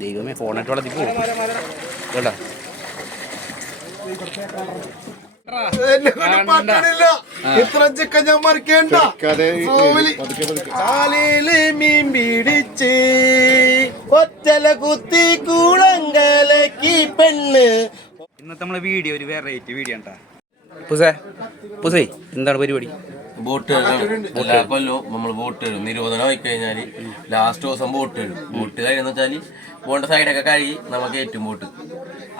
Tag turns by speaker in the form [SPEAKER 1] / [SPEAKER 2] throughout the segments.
[SPEAKER 1] ദൈവമേ ഫോണിട്ട് വളർത്തി പോകും കേട്ടോ?
[SPEAKER 2] എന്നെ ഇത്ര ചിക്കൻ ഞാൻ മറിക്കേണ്ട. ചാലയിൽ മീൻ പിടിച്ച് ഒറ്റല കുത്തി കൂടങ്കലക്കി പെണ്ണ്.
[SPEAKER 1] ഇന്നത്തെ നമ്മളെ വീഡിയോ ഒരു വെറൈറ്റി വീഡിയോ ഉണ്ടാ പുസേ പുസേ എന്താണ് പരിപാടി?
[SPEAKER 3] ബോട്ട് എല്ലാ കൊല്ലവും നമ്മൾ ബോട്ട് ഇടും നിരോധനം ആയി കഴിഞ്ഞാൽ ലാസ്റ്റ് ദിവസം ബോട്ട് ഇടും ബോട്ട് കഴിയുന്ന വെച്ചാൽ പോകേണ്ട സൈഡൊക്കെ കഴുകി നമുക്ക് ഏറ്റവും ബോട്ട്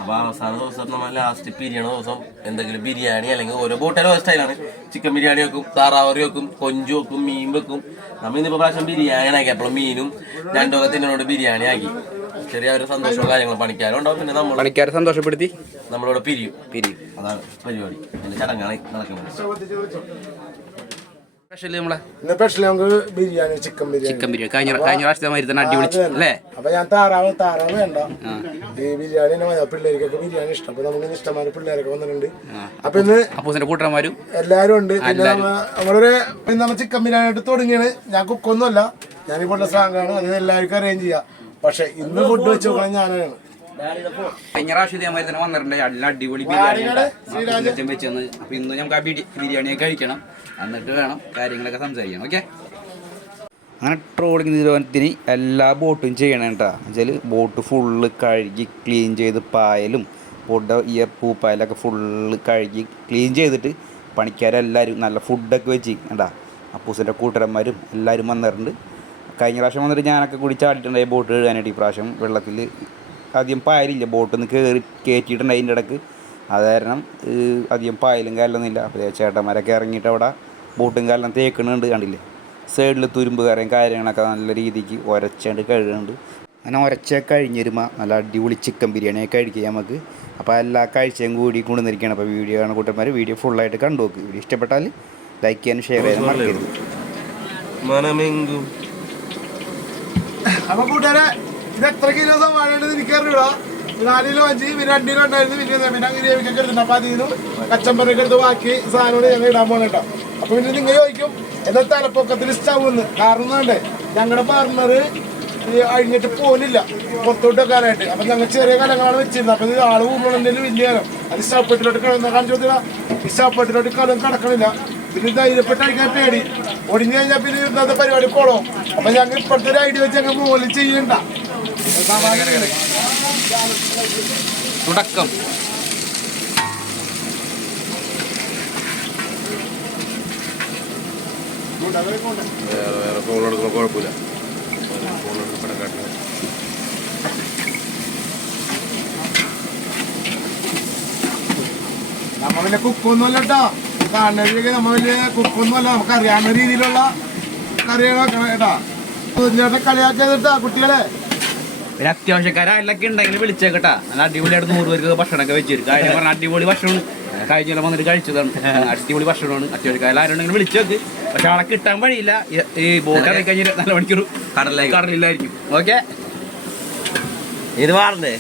[SPEAKER 3] അപ്പൊ അവസാന ദിവസം നമ്മൾ ലാസ്റ്റ് പിരിയണ ദിവസം എന്തെങ്കിലും ബിരിയാണി അല്ലെങ്കിൽ ഓരോ ബോട്ടിലെ ഓരോ സ്റ്റൈലാണ് ചിക്കൻ ബിരിയാണി വെക്കും താറാവറി വെക്കും കൊഞ്ചു വെക്കും മീൻ വെക്കും. നമ്മൾ ഇന്നിപ്പോ പ്രാവശ്യം ബിരിയാണി ആക്കി. അപ്പോൾ മീനും രണ്ടൊക്കെ തിന്നോട് ബിരിയാണി ആക്കി. ചെറിയ ഒരു സന്തോഷവും കാര്യങ്ങളും പണിക്കാരും ഉണ്ടാവും. പിന്നെ നമ്മൾ
[SPEAKER 1] പണിക്കാരെ സന്തോഷപ്പെടുത്തി?
[SPEAKER 3] നമ്മളിവിടെ പിരിയും.
[SPEAKER 1] പിരിയും.
[SPEAKER 3] അതാണ് പരിപാടി. അതിന്റെ ചടങ്ങാണ് നടക്കുന്നത്.
[SPEAKER 1] സ്പെഷ്യൽ നമ്മളെ?
[SPEAKER 2] സ്പെഷ്യൽ നമുക്ക് ബിരിയാണി ചിക്കൻ ബിരിയാണി.
[SPEAKER 1] ചിക്കൻ ബിരിയാണി. കഴിഞ്ഞ കഴിഞ്ഞ പ്രാവശ്യത്തെ മാതിരി തന്നെ അടിപൊളി അല്ലേ?
[SPEAKER 2] അപ്പൊ ഞാൻ താറാവ് താറാവ് വേണ്ട. ഈ ബിരിയാണി പിള്ളേർക്കൊക്കെ ബിരിയാണി ഇഷ്ടം. അപ്പൊ നമുക്ക് ഇഷ്ടമായ പിള്ളേരൊക്കെ വന്നിട്ടുണ്ട്. അപ്പൊ ഇന്ന്
[SPEAKER 1] അപ്പൂസിന്റെ കൂട്ടന്മാരും
[SPEAKER 2] എല്ലാരും ഉണ്ട്. പിന്നെ നമ്മ- നമ്മളൊരു പിന്നെ നമ്മ ചിക്കൻ ബിരിയാണി ആയിട്ട് തുടങ്ങിയാണ്. ഞാൻ കുക്കൊന്നുമല്ല ഞാനിപ്പോൾ ഉള്ള സാധനമാണ് അത് എല്ലാവർക്കും അറേഞ്ച് ചെയ്യാം. പക്ഷെ ഇന്ന് ഫുഡ് വെച്ച് നോക്കണം ഞാനാണ്.
[SPEAKER 1] കഴിഞ്ഞ പ്രാവശ്യം ഇതേമാതിരി തന്നെ വന്നിട്ടുണ്ട്. നല്ല അടിപൊളി ബിരിയാണി വെച്ചെന്ന്. അപ്പൊ ഇന്ന് നമുക്ക് ആ ബിരിയാണി കഴിക്കണം. എന്നിട്ട് വേണം കാര്യങ്ങളൊക്കെ സംസാരിക്കണം ഓക്കെ അങ്ങനെ ട്രോളിങ് നിരോധനത്തിന് എല്ലാ ബോട്ടും ചെയ്യണം കേട്ടോ വെച്ചാൽ ബോട്ട് ഫുള്ള് കഴുകി ക്ലീൻ ചെയ്ത് പായലും ബോട്ട് ഈ പൂപ്പായലൊക്കെ ഫുള്ള് കഴുകി ക്ലീൻ ചെയ്തിട്ട് പണിക്കാരെല്ലാവരും നല്ല ഫുഡൊക്കെ വെച്ച് കേട്ടാ അപ്പൂസിന്റെ കൂട്ടരന്മാരും എല്ലാവരും വന്നിട്ടുണ്ട്. കഴിഞ്ഞ പ്രാവശ്യം വന്നിട്ട് ഞാനൊക്കെ കൂടി ചാടിയിട്ടുണ്ടായി ബോട്ട് കഴുകാനായിട്ട്. ഈ പ്രാവശ്യം വെള്ളത്തിൽ അധികം പായലില്ല. ബോട്ട് നിന്ന് കയറി കയറ്റിയിട്ടുണ്ടായി അതിന്റെ ഇടയ്ക്ക്. അത് കാരണം അധികം പായലും കാലൊന്നുമില്ല അപ്പോൾ ചേട്ടന്മാരൊക്കെ ഇറങ്ങിയിട്ട് അവിടെ ബോട്ടും കാലം തേക്കണുണ്ട് കണ്ടില്ലേ? സൈഡിൽ തുരുമ്പ് കയറിയും കാര്യങ്ങളൊക്കെ നല്ല രീതിക്ക് ഉരച്ചുകൊണ്ട് കഴുകുന്നുണ്ട്. അങ്ങനെ ഉരച്ച കഴിഞ്ഞ് വരുമ്പോൾ നല്ല അടിപൊളി ചിക്കൻ ബിരിയാണിയൊക്കെ കഴിക്കുക നമുക്ക് അപ്പോൾ എല്ലാ കാഴ്ചയും കൂടി കൊണ്ടുവന്നിരിക്കുകയാണ്. അപ്പോൾ വീഡിയോ ആണ് കൂട്ടന്മാർ വീഡിയോ ഫുള്ളായിട്ട് കണ്ടു നോക്ക്. വീഡിയോ ഇഷ്ടപ്പെട്ടാൽ ലൈക്ക് ചെയ്യാനും ഷെയർ ചെയ്യാനും മറക്കരുത്.
[SPEAKER 3] മണമെങ്കും
[SPEAKER 2] അപ്പൊ കൂട്ടുകാരെ ഇത് എത്ര കിലോ സവാളയുണ്ട് എനിക്ക് അറിയൂടാ നാല് കിലോ അഞ്ച് പിന്നെ രണ്ട് കിലോ ഉണ്ടായിരുന്നു പിന്നെ പിന്നെ അങ്ങനെ ഗ്രേവിക്കൊക്കെ എടുത്തിട്ടുണ്ട്. അപ്പൊ അതിൽ നിന്നും കച്ചമ്പറൊക്കെ എടുത്ത് ബാക്കി സാധനങ്ങൾ ഞങ്ങൾ ഇടാൻ പോകണം കേട്ടോ അപ്പൊ പിന്നെ നിങ്ങൾ ചോദിക്കും എന്താ തലപ്പൊക്കത്തിൽ സ്റ്റൗന്ന് കാരണം വേണ്ടേ ഞങ്ങളുടെ പാർട്ണർ അഴിഞ്ഞിട്ട് പോലില്ല പുറത്തോട്ട് വെക്കാനായിട്ട് അപ്പൊ ഞങ്ങൾ ചെറിയ കലങ്ങളാണ് വെച്ചിരുന്നത്. അപ്പൊ ഇത് ആൾ കൂടുന്നതിൽ വലിയ കലം. അത് ഇഷ്ടപ്പെട്ടിലോട്ട് കിടന്ന കാണിച്ചു കൊടുത്തില്ല ഈ സ്റ്റപ്പെട്ടിലോട്ട് കലം കടക്കണില്ല. പിന്നെ ധൈര്യപ്പെട്ട് അടിക്കാൻ പേടി. ഒടിഞ്ഞു കഴിഞ്ഞാൽ പിന്നെ ഇന്നത്തെ പരിപാടി കോളോ. അപ്പൊ ഞങ്ങൾ ഇപ്പോഴത്തെ ഒരു ഐഡിയ വെച്ച് ഞങ്ങൾ പോലും ചെയ്യണ്ട.
[SPEAKER 1] തുടക്കം.
[SPEAKER 3] വേറെ വേറെ ഫോൺ എടുക്കുമ്പോൾ കുഴപ്പമില്ല. ഫോൺ എടുക്കുമ്പോൾ കാട്ടുന്നത്.
[SPEAKER 2] നമ്മ വലിയ കുക്കൊന്നുമല്ല കേട്ടോ. കാണുന്നതിലേക്ക് നമ്മ വലിയ കുക്കൊന്നുമല്ല. നമുക്ക് അറിയാവുന്ന രീതിയിലുള്ള കറികൾ വെക്കണം കേട്ടാ. ചേട്ടൻ കളിയാക്കിയതാ കുട്ടികളെ.
[SPEAKER 1] പിന്നെ അത്യാവശ്യക്കാരെല്ലാം ഉണ്ടെങ്കിൽ വിളിച്ചേക്കട്ടാ നല്ല അടിപൊളിയായിട്ട് നൂറ് പേർക്ക് ഭക്ഷണമൊക്കെ വെച്ചിരിക്കും കാര്യം പറഞ്ഞാൽ അടിപൊളി ഭക്ഷണം കഴിഞ്ഞ കൊല്ലം വന്നിട്ട് കഴിച്ചതാണ്. അടിപൊളി ഭക്ഷണമാണ്. അത്യാവശ്യക്കാരെല്ലാം ആരുണ്ടെങ്കിൽ വിളിച്ചേക്ക് പക്ഷെ ആളെ കിട്ടാൻ വഴിയില്ല. ഈ- ബോട്ട് ഇറങ്ങി കഴിഞ്ഞാൽ നല്ല മണിക്കൂർ
[SPEAKER 3] കടലിലേക്ക്.
[SPEAKER 1] കടലില്ലായിരിക്കും ഓക്കെ.
[SPEAKER 3] ഇത് വാടണ്ടേ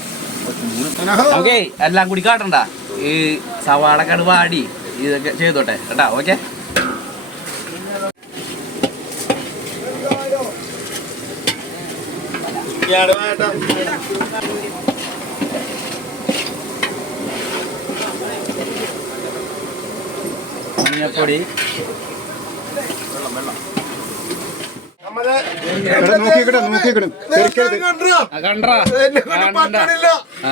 [SPEAKER 1] ഓക്കെ എല്ലാം കൂടി കാട്ടണ്ട. ഈ സവാള കടുവാടി ഇതൊക്കെ ചെയ്തോട്ടെ. കേട്ടാ ഓക്കെ. Yeah,
[SPEAKER 2] I don't
[SPEAKER 1] ആ,
[SPEAKER 2] പറ്റണില്ല.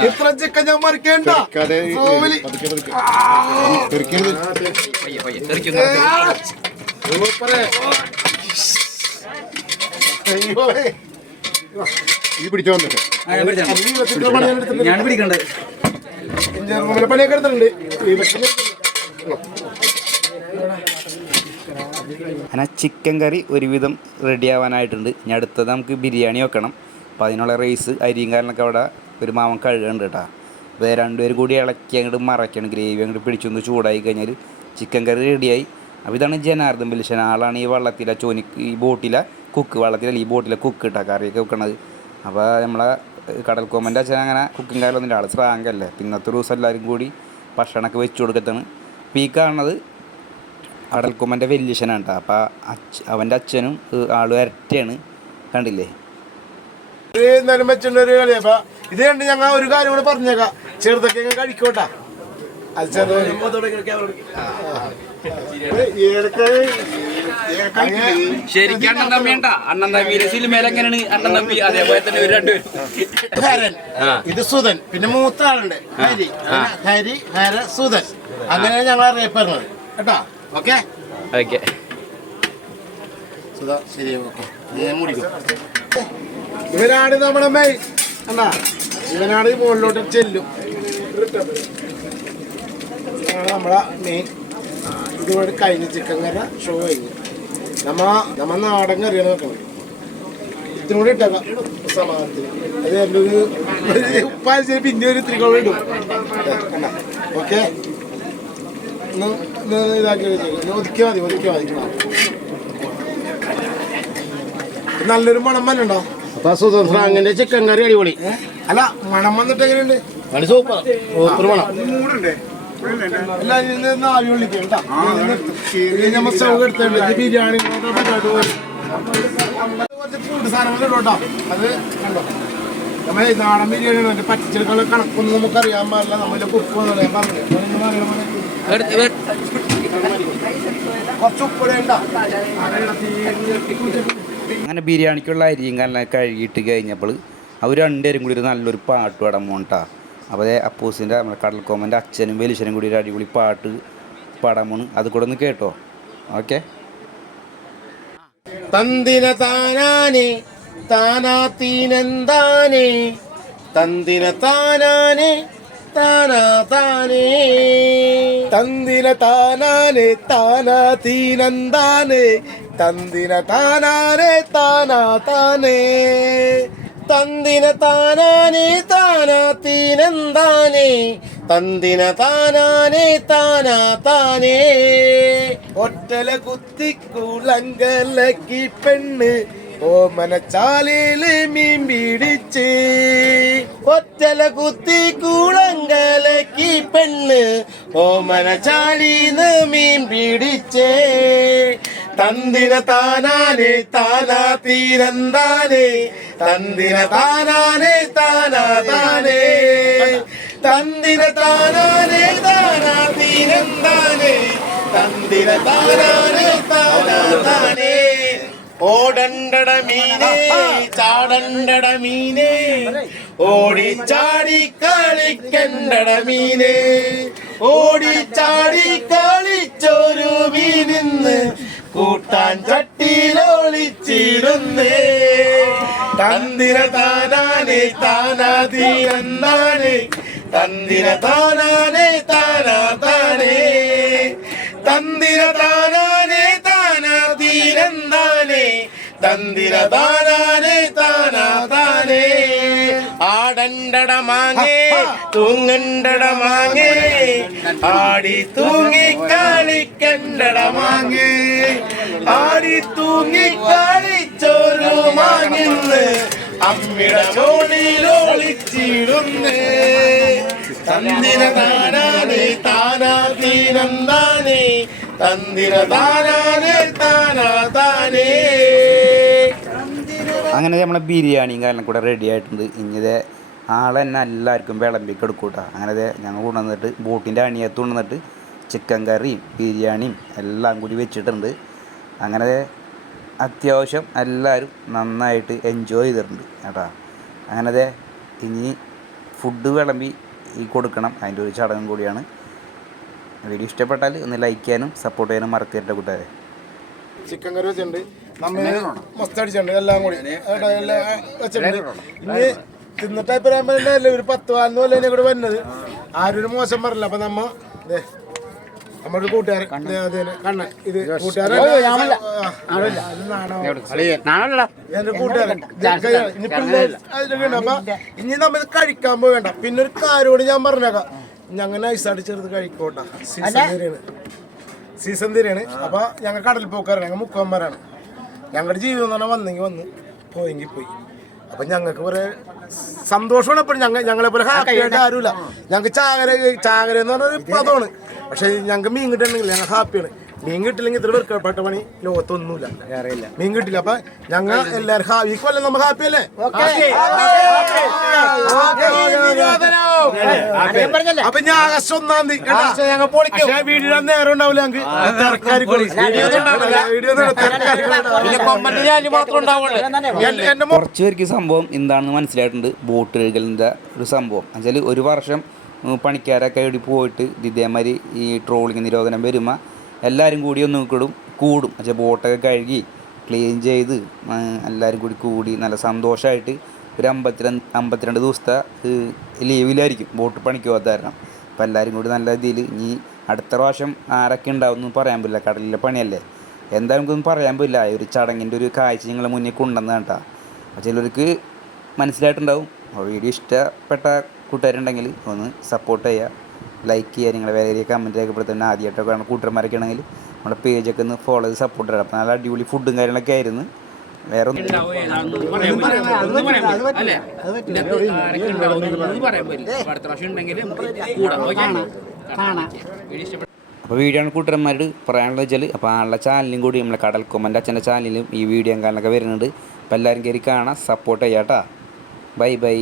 [SPEAKER 2] ഇത്ര ചിക്കൻ ഞാൻ മറിക്കേണ്ട.
[SPEAKER 4] ഈ പിടിച്ചോ വന്നിട്ട്
[SPEAKER 1] പിടിക്കണ്ട്.
[SPEAKER 2] പണിയൊക്കെ എടുത്തിട്ടുണ്ട്.
[SPEAKER 1] അങ്ങനെ ചിക്കൻ കറി ഒരുവിധം റെഡി ആവാനായിട്ടുണ്ട്. ഇനി അടുത്തത് നമുക്ക് ബിരിയാണി വെക്കണം. അപ്പോൾ അതിനുള്ള റൈസ് അരിയും കാരണമൊക്കെ അവിടെ ഒരു മാമൻ കഴുകുന്നുണ്ട് കേട്ടോ. അപ്പോൾ രണ്ടുപേരും കൂടി ഇളക്കി അങ്ങോട്ട് മറക്കണം ഗ്രേവി അങ്ങോട്ട് പിടിച്ചൊന്ന് ചൂടായി കഴിഞ്ഞാൽ ചിക്കൻ കറി റെഡിയായി അപ്പോൾ ഇതാണ് ജനാർദ്ദൻ ബലിശൻ ആളാണ് ഈ വള്ളത്തിലെ ചോനി ഈ ബോട്ടിലെ കുക്ക് വള്ളത്തിലല്ല ഈ ബോട്ടിലെ കുക്ക് കേട്ടോ കറിയൊക്കെ വെക്കണത്. അപ്പോൾ നമ്മളെ കടൽക്കോമന്റെ അച്ഛൻ അങ്ങനെ കുക്കിംഗ് കാര്യമൊന്നുമില്ല ആൾ സ്ട്രാങ്കല്ലേ പിന്നത്തെ ദിവസം എല്ലാവരും കൂടി ഭക്ഷണമൊക്കെ വെച്ച് കൊടുക്കത്താണ്. അപ്പോൾ ഈ കാണുന്നത് അടൽക്കുമ്മന്റെ വല്യച്ഛനാണ് കേട്ടോ അപ്പോൾ അച്ഛ അവന്റെ അച്ഛനും ആളും ഇരട്ടയാണ്. കണ്ടില്ലേ?
[SPEAKER 2] വെച്ചിട്ടുണ്ട് ഒരു കളി അപ്പൊ ഇത് കണ്ട് ഞങ്ങൾ ഒരു കാര്യം കൂടെ പറഞ്ഞേക്കാം. ചെറുതൊക്കെ ഞങ്ങൾ കഴിക്കോട്ടാ. അത് ചെറുത്
[SPEAKER 1] ശരിക്കും അണ്ണൻ തമ്മിയുണ്ട അണ്ണൻ തമ്മിയിലെ സിനിമയിൽ എങ്ങനെയാണ് അണ്ണൻ തമ്പി? അതേപോലെ തന്നെ ഒരു രണ്ടുപേരും.
[SPEAKER 4] ഇത് സുധൻ. പിന്നെ മൂത്ത ആളുണ്ട്. ഹരി. ഹരി ഹര സുധൻ. അങ്ങനെയാണ് ഞങ്ങൾ അറിയപ്പെടുന്നത് കേട്ടോ? ഓക്കെ?
[SPEAKER 1] ഓക്കെ.
[SPEAKER 4] സുധാ ശരി ഓക്കെ. ഞാൻ മുടിക്കും.
[SPEAKER 2] ഇവനാണ് നമ്മുടെ മെയ്. എന്നാ ഇവനാണ് ഈ മുകളിലോട്ട് ചെല്ലും. നമ്മളെ മെയിൻ ഇതുപോലെ കഴിഞ്ഞ ചിക്കൻ കറി ഷോ കഴിഞ്ഞു. നമ്മ നമ്മ നാടൻ കറിയാണ് വെക്കണം ഇത്തിരി കൂടി ഇട്ടേക്കാം. സമാധാനത്തിന് അത് എന്റെ ഒരു ഉപ്പായ പിന്നെ ഒരു ഇത്തിരി കൂടെ ഇടും. ഓക്കെ? ഇതാക്കി ഒതുക്കിയാൽ മതി ഒതുക്കിയാൽ മതി. നല്ലൊരു മണം വന്നുണ്ടോ
[SPEAKER 4] അപ്പൊ സുധൻ ഫ്രാങ്കിന്റെ ചിക്കൻ കറി അടിപൊളി.
[SPEAKER 2] അല്ല മണം വന്നിട്ട് എങ്ങനെയുണ്ട്?
[SPEAKER 4] കളി സൂപ്പർ. സൂപ്പർ മണം.
[SPEAKER 2] എല്ലാവരും ഇതിൽ നിന്ന് ആവി വിളിക്കും കേട്ടോ. ഇത് നമ്മ സ്റ്റവ് എടുത്തിട്ടുണ്ട് ഇത് ബിരിയാണി കുറച്ച് ഫുഡ് കേട്ടോ. അത് കണ്ടോ? നമ്മൾ നാടൻ ബിരിയാണി മറ്റേ പച്ചക്കറികളുടെ കണക്കൊന്നും നമുക്കറിയാൻ പാടില്ല. നമ്മളെ കുക്ക് ഞാൻ പറഞ്ഞു
[SPEAKER 1] അങ്ങനെ ബിരിയാണിക്കുള്ള അരിയും കല്ലൊക്കെ കഴുകിയിട്ട് കഴിഞ്ഞപ്പോൾ അവർ രണ്ടുപേരും കൂടി ഒരു നല്ലൊരു പാട്ട് പാടാൻ പോണ്ടാ അപ്പോൾ അതേ അപ്പൂസിന്റെ നമ്മുടെ കടൽക്കോമന്റെ അച്ഛനും വലിച്ചനും കൂടി ഒരു അടിപൊളി പാട്ട് പാടാൻ പോണ്. അത് കൂടെ ഒന്ന് കേട്ടോ. ഓക്കെ.
[SPEAKER 4] തന്തിന താനാനെ താനാത്തീനെന്താനെ തന്തിന താനാനെ താനാ താനേ.
[SPEAKER 2] തന്തിന താനാനെ താനാ തീനന്താനെ. തന്തിന താനാനെ താനാ താനേ.
[SPEAKER 4] തന്തിന താനാനെ തീനന്താനെ. തന്തിന താനാനെ താനാ താനേ.
[SPEAKER 2] ഒറ്റല കുത്തിക്കുളങ്കലക്കി പെണ്ണ് ഓമനച്ചാലിൽ മീൻ പിടിച്ച്
[SPEAKER 4] ഒറ്റല കുത്തി കൂളങ്കലക്കി പെണ്ണ് ഓമന ചാടിന്ന് മീൻ പിടിച്ച്. തന്തിര താനാനെ താനാ തീരന്താനെ തന്തിര താനാനെ താനാ താനേ. തന്തിര താനാനെ താനാ തീരന്താനെ തന്തിര താനാനെ താനാ താനേ. ഓടണ്ടട മീനേ ചാടണ്ടട മീനേ. ഓടി ചാടി കളിക്കണ്ടട മീനേ. ഓടി ചാടി കളിച്ചൊരു മീനിന്ന് കൂട്ടാൻ ചട്ടിയിലൊളിച്ചിടുന്നേ തന്തിര താനാനെ താനാ തീരന്താനെ തന്തിര താനാനെ താനാ തന്തിര താനാനേ താനാ താനേ. ആടണ്ടട മാങ്ങേ തൂങ്ങണ്ടട മാങ്ങേ. ആടി തൂങ്ങി കളിക്കണ്ടട മാങ്ങേ. ആടി തൂങ്ങി കളിച്ചോരു മാങ്ങിന്ന് അമ്മിട ചോടിയിലൊളിച്ചിടുന്നേ തന്തിര താനാനേ താനാ തീരന്താനെ തന്തിര താനാനേ താനാ താനേ.
[SPEAKER 1] അങ്ങനെ നമ്മളെ ബിരിയാണിയും കാര്യം കൂടെ റെഡി ആയിട്ടുണ്ട്. ഇനിതേ ആളെ തന്നെ എല്ലാവർക്കും വിളമ്പി കൊടുക്കൂട്ടാ അങ്ങനെ ഞങ്ങൾ കൊണ്ടുവന്നിട്ട് ബോട്ടിന്റെ അണിയത്ത് കൊണ്ടുവന്നിട്ട് ചിക്കൻ കറിയും ബിരിയാണിയും എല്ലാം കൂടി വെച്ചിട്ടുണ്ട്. അങ്ങനെ അത്യാവശ്യം എല്ലാവരും നന്നായിട്ട് എൻജോയ് ചെയ്തിട്ടുണ്ട് കേട്ടോ. അങ്ങനെ ഇനി ഫുഡ് വിളമ്പി കൊടുക്കണം. അതിന്റെ ഒരു ചടങ്ങും കൂടിയാണ്. വീഡിയോ ഇഷ്ടപ്പെട്ടാൽ ഒന്ന് ലൈക്ക് ചെയ്യാനും സപ്പോർട്ട് ചെയ്യാനും മറക്കരുത് കൂട്ടുകാരെ.
[SPEAKER 2] ചിക്കൻ കറി വെച്ചിട്ടുണ്ട്. നമ്മ മസ്ത് അടിച്ചിട്ടുണ്ട് എല്ലാം കൂടി. വെച്ചിട്ടുണ്ട്. ഇനി തിന്നിട്ട് അഭിപ്രായം ഒരു പത്ത് പതിനൊന്ന് കൊല്ലം എന്നെ കൂടെ വരുന്നത് ആരും ഒരു മോശം പറഞ്ഞില്ല. അപ്പൊ നമ്മ നമ്മുടെ കൂട്ടുകാരൻ കണ്ണൻ. ഇത് കൂട്ടുകാരൻ എന്റെ കൂട്ടുകാരൻ ഇനി പിള്ളേര് അതിലൊക്കെ ഉണ്ട്. അപ്പൊ ഇനി നമ്മൾ കഴിക്കാൻ പോകണ്ട പിന്നെ ഒരു കാര്യോട് ഞാൻ പറഞ്ഞേക്കാം. ഞങ്ങൾ നൈസായിട്ട് ചെറുത് കഴിക്കോട്ടാ. സീസൺ തീരെയാണ് സീസൺ തീരെയാണ് അപ്പൊ ഞങ്ങൾ കടൽ പോക്കാരാണ് ഞങ്ങൾ മുക്കന്മാരാണ് ഞങ്ങളുടെ ജീവിതം തന്നെ വന്നെങ്കിൽ വന്ന് പോയെങ്കിൽ പോയി. അപ്പൊ ഞങ്ങൾക്ക് കുറെ സന്തോഷമാണ് ഇപ്പോഴും ഞങ്ങൾ ഞങ്ങളെ പോലെ ഹാപ്പി ആയിട്ട് ആരുമില്ല. ഞങ്ങൾക്ക് ചാകര ചാകര എന്ന് പറഞ്ഞ ഒരു പദമാണ്. പക്ഷെ ഞങ്ങൾക്ക് മീൻ കിട്ടണമെങ്കിൽ ഞങ്ങൾ ഹാപ്പിയാണ് മീൻ കിട്ടില്ലെങ്കിൽ ഇത്ര വെറുക്കപ്പെട്ട പണി ലോകത്തൊന്നുമില്ല അറിയില്ല മീൻ കിട്ടില്ല അപ്പൊ ഞങ്ങൾ എല്ലാവർക്കും ഈ കൊല്ലം നമ്മൾ ഹാപ്പി അല്ലേ അപ്പൊ ഞാൻ ആഗസ്റ്റ് ഒന്നാം തീയതി?
[SPEAKER 4] ഞങ്ങൾ പൊളിക്കും
[SPEAKER 2] പക്ഷേ വീടിടാൻ നേരം ഉണ്ടാവില്ല ഞങ്ങൾക്ക് മോ-
[SPEAKER 1] കുറച്ച് പേർക്ക് സംഭവം എന്താണെന്ന് മനസ്സിലായിട്ടുണ്ട് ബോട്ട് കഴുകലിന്റെ ഒരു സംഭവം എന്നുവെച്ചാൽ ഒരു വർഷം പണിക്കാരൊക്കെ ഇവിടെ പോയിട്ട് ഇതേമാതിരി ഈ ട്രോളിങ് നിരോധനം വരുമ്പോൾ എല്ലാവരും കൂടി ഒന്ന് കിടും കൂടും. പക്ഷേ ബോട്ടൊക്കെ കഴുകി ക്ലീൻ ചെയ്ത് എല്ലാവരും കൂടി കൂടി നല്ല സന്തോഷമായിട്ട് ഒരു അമ്പത്തിരണ്ട് അമ്പത്തിരണ്ട് ദിവസത്തെ ലീവിലായിരിക്കും ബോട്ട് പണിക്ക് പോകാത്ത കാരണം. എല്ലാവരും കൂടി നല്ല രീതിയിൽ ഇനി അടുത്ത പ്രാവശ്യം ആരൊക്കെ ഉണ്ടാവും പറയാൻ പറ്റില്ല. കടലിലെ പണിയല്ലേ? എന്തായാലും നമുക്കൊന്നും പറയാൻ പറ്റില്ല. ഒരു ചടങ്ങിന്റെ ഒരു കാഴ്ച നിങ്ങളെ മുന്നിൽ കൊണ്ടുവന്ന കേട്ടോ. ചിലർക്ക് മനസ്സിലായിട്ടുണ്ടാവും. വീഡിയോ ഇഷ്ടപ്പെട്ട കൂട്ടുകാരുണ്ടെങ്കിൽ ഒന്ന് സപ്പോർട്ട് ചെയ്യുക. ലൈക്ക് ചെയ്യുക നിങ്ങളുടെ വേറെ കമന്റ് രേഖപ്പെടുത്തുന്ന ആദ്യമായിട്ടൊക്കെ ആണ് കൂട്ടർമാരൊക്കെ ആണെങ്കിൽ നമ്മുടെ പേജൊക്കെ ഒന്ന് ഫോളോ ചെയ്ത് സപ്പോർട്ട് ചെയ്യണം അപ്പോൾ നല്ല അടിപൊളി ഫുഡും കാര്യങ്ങളൊക്കെ ആയിരുന്നു. വേറെ ഒന്നും അപ്പോൾ വീഡിയോ ആണ് കൂട്ടുകാരന്മാരോട് പറയാനുള്ളത് വെച്ചാൽ അപ്പോൾ ആളുടെ ചാനലിലും കൂടി നമ്മളെ കടൽ കൊമ്മന്റെ അച്ഛന്റെ ചാനലിലും ഈ വീഡിയോ കാണാനൊക്കെ വരുന്നുണ്ട്. അപ്പോൾ എല്ലാവരും കയറി കാണാം. സപ്പോർട്ട് ചെയ്യാം കേട്ടോ. Bye bye